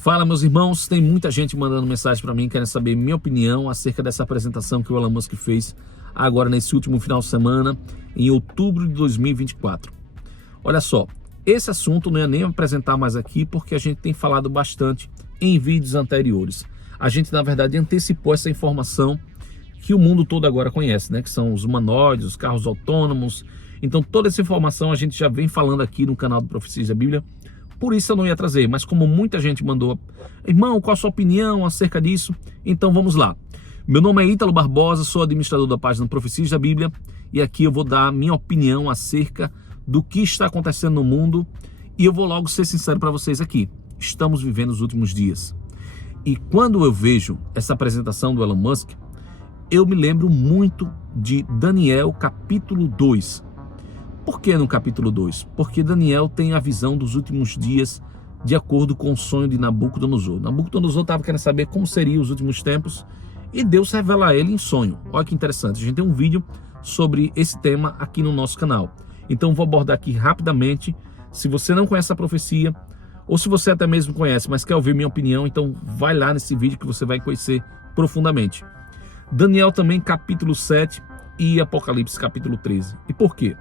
Fala, meus irmãos, tem muita gente mandando mensagem para mim, querendo saber minha opinião acerca dessa apresentação que o Elon Musk fez agora nesse último final de semana, em outubro de 2024. Olha só, esse assunto não é nem apresentar mais aqui, porque a gente tem falado bastante em vídeos anteriores. A gente, na verdade, antecipou essa informação que o mundo todo agora conhece, né? Que são os humanoides, os carros autônomos. Então, toda essa informação a gente já vem falando aqui no canal do Profecias da Bíblia. Por isso eu não ia trazer, mas como muita gente mandou, irmão, qual a sua opinião acerca disso? Então vamos lá. Meu nome é Ítalo Barbosa, sou administrador da página Profecias da Bíblia e aqui eu vou dar a minha opinião acerca do que está acontecendo no mundo e eu vou logo ser sincero para vocês aqui. Estamos vivendo os últimos dias. E quando eu vejo essa apresentação do Elon Musk, eu me lembro muito de Daniel capítulo 2. Por que no capítulo 2? Porque Daniel tem a visão dos últimos dias de acordo com o sonho de Nabucodonosor. Nabucodonosor estava querendo saber como seriam os últimos tempos e Deus revela a ele em sonho. Olha que interessante, a gente tem um vídeo sobre esse tema aqui no nosso canal. Então vou abordar aqui rapidamente. Se você não conhece a profecia, ou se você até mesmo conhece, mas quer ouvir minha opinião, então vai lá nesse vídeo que você vai conhecer profundamente. Daniel também capítulo 7 e Apocalipse capítulo 13. E por quê?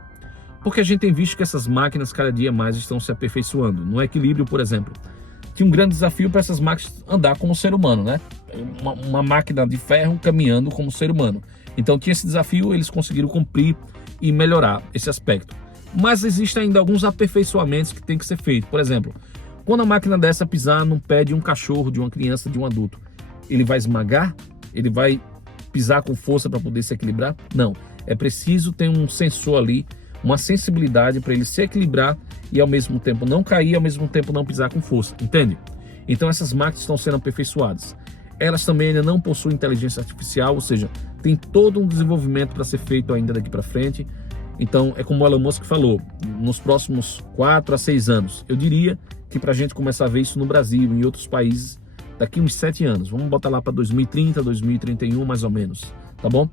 Porque a gente tem visto que essas máquinas cada dia mais estão se aperfeiçoando. No equilíbrio, por exemplo, tinha um grande desafio para essas máquinas andar como ser humano, né? Uma máquina de ferro caminhando como ser humano. Então tinha esse desafio, eles conseguiram cumprir e melhorar esse aspecto. Mas existem ainda alguns aperfeiçoamentos que tem que ser feito. Por exemplo, quando a máquina dessa pisar no pé de um cachorro, de uma criança, de um adulto, ele vai esmagar? Ele vai pisar com força para poder se equilibrar? Não. É preciso ter um sensor ali, uma sensibilidade para ele se equilibrar e ao mesmo tempo não cair, ao mesmo tempo não pisar com força, entende? Então essas máquinas estão sendo aperfeiçoadas. Elas também ainda não possuem inteligência artificial, ou seja, tem todo um desenvolvimento para ser feito ainda daqui para frente. Então é como o Elon Musk falou, nos próximos 4 a 6 anos, eu diria que para a gente começar a ver isso no Brasil e em outros países, daqui uns 7 anos, vamos botar lá para 2030, 2031 mais ou menos, tá bom?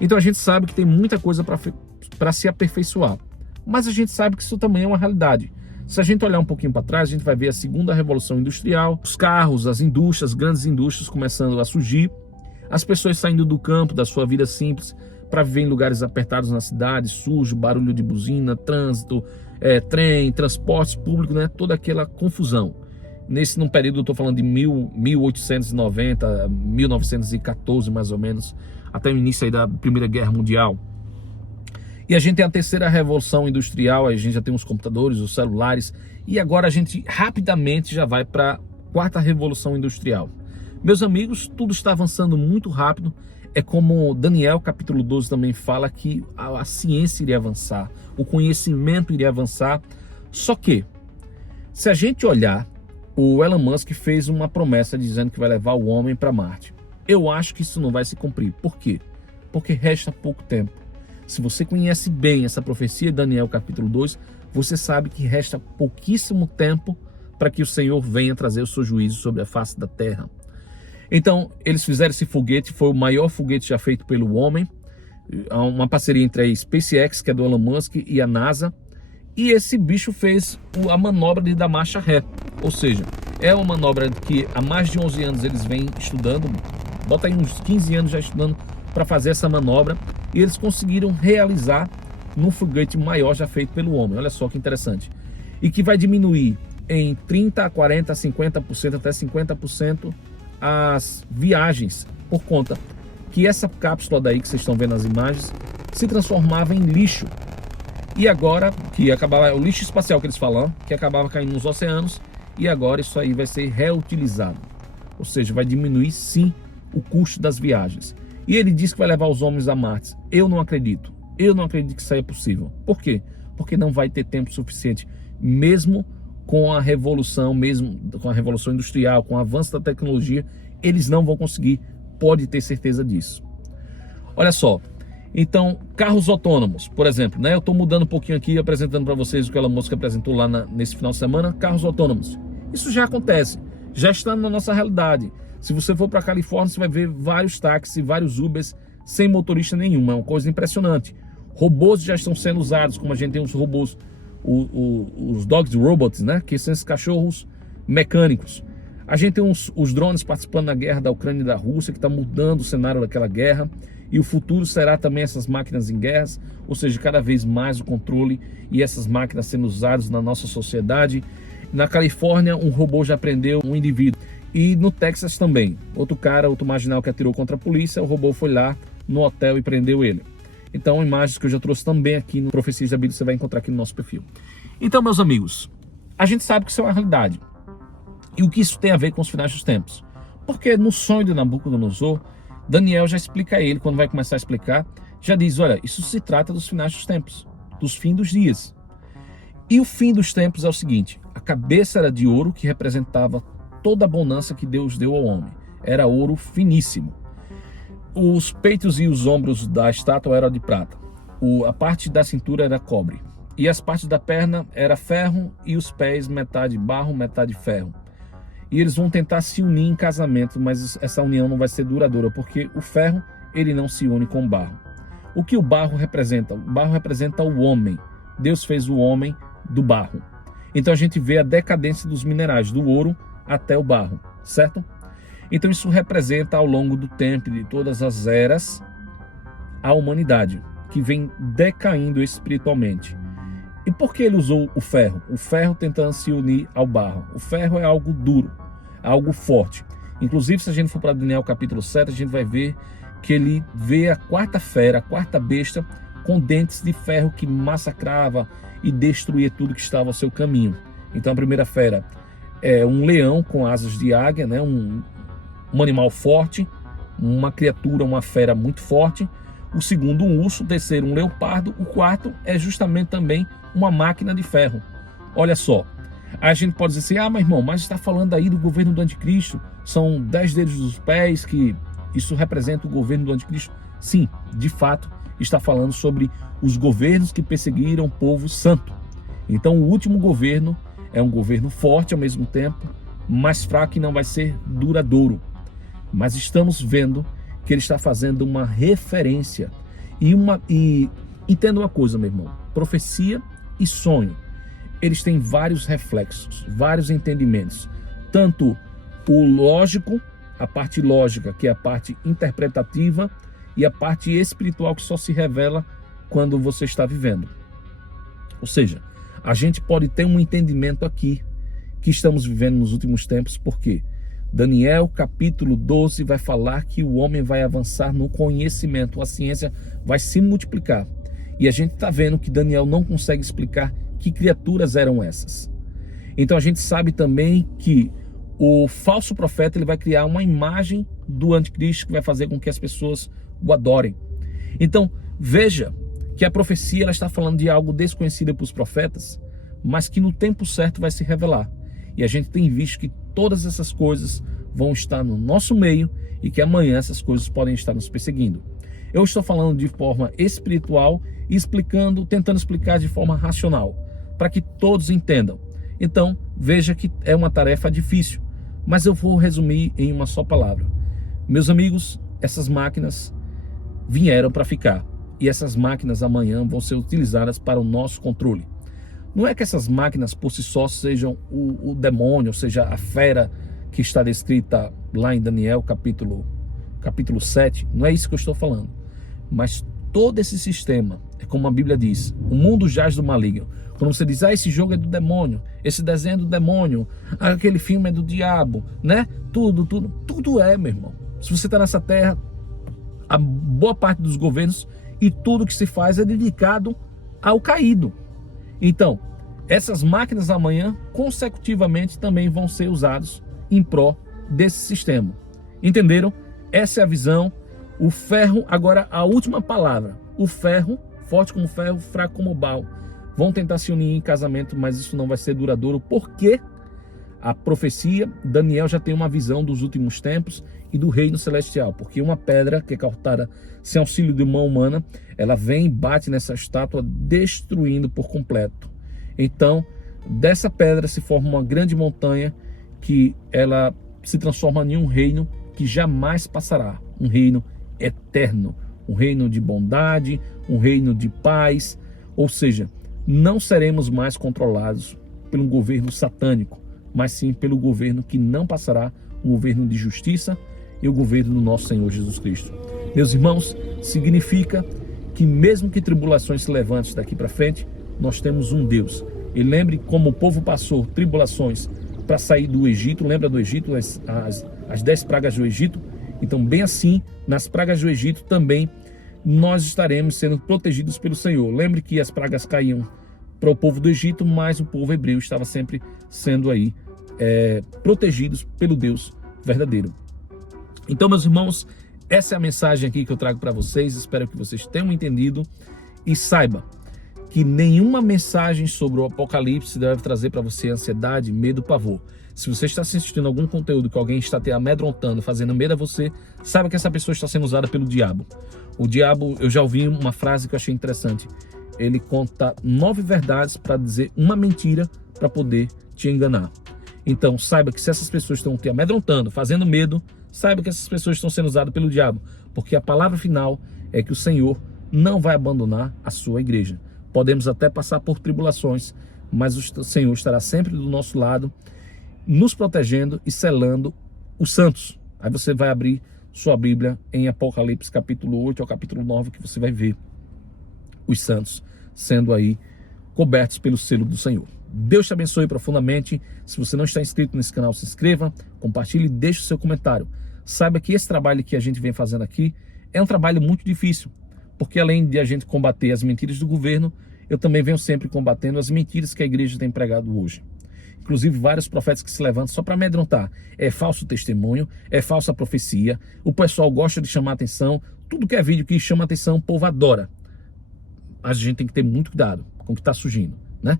Então a gente sabe que tem muita coisa para se aperfeiçoar, mas a gente sabe que isso também é uma realidade. Se a gente olhar um pouquinho para trás, a gente vai ver a segunda revolução industrial, os carros, as indústrias, grandes indústrias começando a surgir, as pessoas saindo do campo, da sua vida simples, para viver em lugares apertados na cidade, sujo, barulho de buzina, trânsito, trem, transportes públicos, né? Toda aquela confusão. Num período, eu estou falando de 1890, 1914 mais ou menos, até o início aí da Primeira Guerra Mundial. E a gente tem a terceira revolução industrial, a gente já tem os computadores, os celulares, e agora a gente rapidamente já vai para a quarta revolução industrial. Meus amigos, tudo está avançando muito rápido, é como Daniel capítulo 12 também fala que a ciência iria avançar, o conhecimento iria avançar, só que, se a gente olhar, o Elon Musk fez uma promessa dizendo que vai levar o homem para Marte. Eu acho que isso não vai se cumprir. Por quê? Porque resta pouco tempo. Se você conhece bem essa profecia de Daniel capítulo 2, você sabe que resta pouquíssimo tempo para que o Senhor venha trazer o seu juízo sobre a face da terra. Então, eles fizeram esse foguete, foi o maior foguete já feito pelo homem, uma parceria entre a SpaceX, que é do Elon Musk, e a NASA, e esse bicho fez a manobra de dar marcha ré, ou seja, é uma manobra que há mais de 11 anos eles vêm estudando, bota aí uns 15 anos já estudando para fazer essa manobra, e eles conseguiram realizar num foguete maior já feito pelo homem. Olha só que interessante. E que vai diminuir em 30%, 40%, 50%, até 50% as viagens, por conta que essa cápsula daí que vocês estão vendo nas imagens se transformava em lixo. E agora, que acabava, o lixo espacial que eles falam, que acabava caindo nos oceanos, e agora isso aí vai ser reutilizado. Ou seja, vai diminuir sim o custo das viagens. E ele diz que vai levar os homens a Marte. Eu não acredito. Eu não acredito que isso aí é possível. Por quê? Porque não vai ter tempo suficiente. Mesmo com a revolução, industrial, com o avanço da tecnologia, eles não vão conseguir. Pode ter certeza disso. Olha só. Então, carros autônomos, por exemplo, né? Eu estou mudando um pouquinho aqui, apresentando para vocês o que o Elon Musk apresentou lá nesse final de semana. Carros autônomos. Isso já acontece. Já está na nossa realidade. Se você for para a Califórnia, você vai ver vários táxis, vários Ubers sem motorista nenhum. É uma coisa impressionante. Robôs já estão sendo usados, como a gente tem os robôs, os dogs robots, né? Que são esses cachorros mecânicos. A gente tem os drones participando da guerra da Ucrânia e da Rússia, que está mudando o cenário daquela guerra. E o futuro será também essas máquinas em guerras, ou seja, cada vez mais o controle e essas máquinas sendo usadas na nossa sociedade. Na Califórnia, um robô já prendeu um indivíduo. E no Texas também. Outro marginal que atirou contra a polícia, o robô foi lá no hotel e prendeu ele. Então, imagens que eu já trouxe também aqui no Profecias da Bíblia, você vai encontrar aqui no nosso perfil. Então, meus amigos, a gente sabe que isso é uma realidade. E o que isso tem a ver com os finais dos tempos? Porque no sonho de Nabucodonosor, Daniel já explica a ele, quando vai começar a explicar, já diz, olha, isso se trata dos finais dos tempos, dos fins dos dias. E o fim dos tempos é o seguinte, a cabeça era de ouro, que representava toda a bonança que Deus deu ao homem. Era ouro finíssimo. Os peitos e os ombros da estátua eram de prata. A parte da cintura era cobre. E as partes da perna era ferro e os pés metade barro, metade ferro. E eles vão tentar se unir em casamento, mas essa união não vai ser duradoura, porque o ferro, ele não se une com o barro. O que o barro representa? O barro representa o homem. Deus fez o homem do barro. Então a gente vê a decadência dos minerais, do ouro até o barro, certo? Então isso representa ao longo do tempo, de todas as eras, a humanidade, que vem decaindo espiritualmente. E por que ele usou o ferro? O ferro tentando se unir ao barro. O ferro é algo duro, algo forte. Inclusive, se a gente for para Daniel capítulo 7, a gente vai ver que ele vê a quarta fera, a quarta besta, com dentes de ferro que massacrava e destruía tudo que estava ao seu caminho. Então a primeira fera é um leão com asas de águia, né? um animal forte, uma criatura, uma fera muito forte. O segundo, um urso. O terceiro, um leopardo. O quarto é justamente também uma máquina de ferro. Olha só, a gente pode dizer assim, mas irmão, mas está falando aí do governo do anticristo, são 10 dedos dos pés, que isso representa o governo do anticristo. Sim, de fato, está falando sobre os governos que perseguiram o povo santo. Então o último governo é um governo forte ao mesmo tempo, mais fraco e não vai ser duradouro. Mas estamos vendo que ele está fazendo uma referência. E entenda uma coisa, meu irmão, profecia e sonho, eles têm vários reflexos, vários entendimentos. Tanto o lógico, a parte lógica, que é a parte interpretativa, e a parte espiritual, que só se revela quando você está vivendo. Ou seja, a gente pode ter um entendimento aqui, que estamos vivendo nos últimos tempos, porque Daniel capítulo 12 vai falar que o homem vai avançar no conhecimento, a ciência vai se multiplicar. E a gente está vendo que Daniel não consegue explicar que criaturas eram essas. Então a gente sabe também que o falso profeta, ele vai criar uma imagem do anticristo que vai fazer com que as pessoas o adorem. Então veja que a profecia, ela está falando de algo desconhecido para os profetas, mas que no tempo certo vai se revelar. E a gente tem visto que todas essas coisas vão estar no nosso meio e que amanhã essas coisas podem estar nos perseguindo. Eu estou falando de forma espiritual e tentando explicar de forma racional, para que todos entendam. Então, veja que é uma tarefa difícil, mas eu vou resumir em uma só palavra. Meus amigos, essas máquinas vieram para ficar. E essas máquinas amanhã vão ser utilizadas para o nosso controle. Não é que essas máquinas por si só sejam o demônio, ou seja, a fera que está descrita lá em Daniel capítulo 7. Não é isso que eu estou falando. Mas todo esse sistema, é como a Bíblia diz, o mundo jaz do maligno. Quando você diz, esse jogo é do demônio, esse desenho é do demônio, aquele filme é do diabo, né? Tudo é, meu irmão. Se você está nessa terra, a boa parte dos governos e tudo que se faz é dedicado ao caído. Então, essas máquinas amanhã, consecutivamente, também vão ser usadas em pró desse sistema. Entenderam? Essa é a visão. O ferro, agora a última palavra. O ferro, forte como ferro, fraco como barro. Vão tentar se unir em casamento, mas isso não vai ser duradouro, porque a profecia, Daniel já tem uma visão dos últimos tempos e do reino celestial, porque uma pedra que é cortada sem auxílio de mão humana, ela vem e bate nessa estátua, destruindo por completo. Então, dessa pedra se forma uma grande montanha, que ela se transforma em um reino que jamais passará, um reino eterno, um reino de bondade, um reino de paz. Ou seja, não seremos mais controlados por um governo satânico, mas sim pelo governo que não passará, o governo de justiça e o governo do nosso Senhor Jesus Cristo. Meus irmãos, significa que mesmo que tribulações se levantem daqui para frente, nós temos um Deus. E lembre como o povo passou tribulações para sair do Egito. Lembra do Egito, as 10 pragas do Egito? Então, bem assim, nas pragas do Egito também nós estaremos sendo protegidos pelo Senhor. Lembre que as pragas caíam para o povo do Egito, mas o povo hebreu estava sempre sendo aí protegidos pelo Deus verdadeiro. Então, meus irmãos, essa é a mensagem aqui que eu trago para vocês. Espero que vocês tenham entendido e saiba que nenhuma mensagem sobre o Apocalipse deve trazer para você ansiedade, medo, pavor. Se você está assistindo algum conteúdo que alguém está te amedrontando, fazendo medo a você, saiba que essa pessoa está sendo usada pelo diabo. O diabo, eu já ouvi uma frase que eu achei interessante. Ele conta 9 verdades para dizer uma mentira para poder te enganar. Então, saiba que se essas pessoas estão te amedrontando, fazendo medo, saiba que essas pessoas estão sendo usadas pelo diabo. Porque a palavra final é que o Senhor não vai abandonar a sua igreja. Podemos até passar por tribulações, mas o Senhor estará sempre do nosso lado, nos protegendo e selando os santos. Aí você vai abrir sua Bíblia em Apocalipse capítulo 8 ao capítulo 9, que você vai ver os santos sendo aí cobertos pelo selo do Senhor. Deus te abençoe profundamente. Se você não está inscrito nesse canal, se inscreva, compartilhe e deixe o seu comentário. Saiba que esse trabalho que a gente vem fazendo aqui é um trabalho muito difícil, porque além de a gente combater as mentiras do governo, eu também venho sempre combatendo as mentiras que a igreja tem pregado hoje. Inclusive vários profetas que se levantam só para amedrontar. É falso testemunho, é falsa profecia, o pessoal gosta de chamar atenção, tudo que é vídeo que chama atenção, o povo adora. Mas a gente tem que ter muito cuidado com o que está surgindo, né?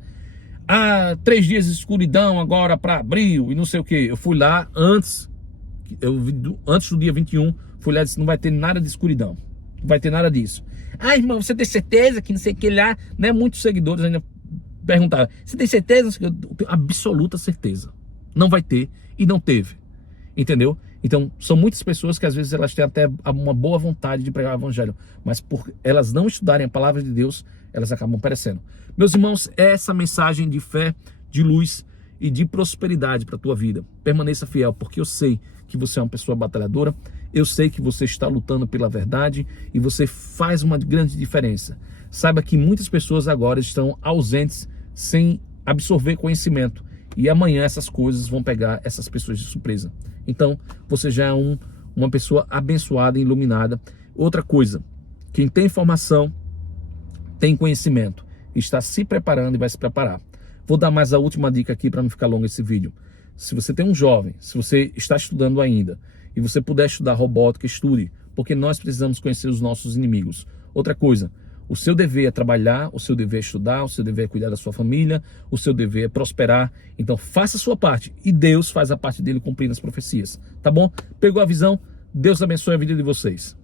3 dias de escuridão agora para abril e não sei o que. Eu fui lá antes do dia 21, fui lá e disse, não vai ter nada de escuridão. Não vai ter nada disso. Irmão, você tem certeza que não sei o que lá, né? Muitos seguidores ainda perguntaram, você tem certeza? Eu tenho absoluta certeza. Não vai ter e não teve. Entendeu? Então, são muitas pessoas que às vezes elas têm até uma boa vontade de pregar o evangelho, mas por elas não estudarem a palavra de Deus, elas acabam perecendo. Meus irmãos, é essa mensagem de fé, de luz e de prosperidade para a tua vida. Permaneça fiel, porque eu sei que você é uma pessoa batalhadora, eu sei que você está lutando pela verdade e você faz uma grande diferença. Saiba que muitas pessoas agora estão ausentes, sem absorver conhecimento, e amanhã essas coisas vão pegar essas pessoas de surpresa. Então, você já é uma pessoa abençoada e iluminada. Outra coisa, quem tem informação, tem conhecimento, está se preparando e vai se preparar. Vou dar mais a última dica aqui para não ficar longo esse vídeo. Se você tem um jovem, se você está estudando ainda, e você puder estudar robótica, estude, porque nós precisamos conhecer os nossos inimigos. Outra coisa, o seu dever é trabalhar, o seu dever é estudar, o seu dever é cuidar da sua família, o seu dever é prosperar. Então faça a sua parte e Deus faz a parte dele cumprindo as profecias. Tá bom? Pegou a visão? Deus abençoe a vida de vocês.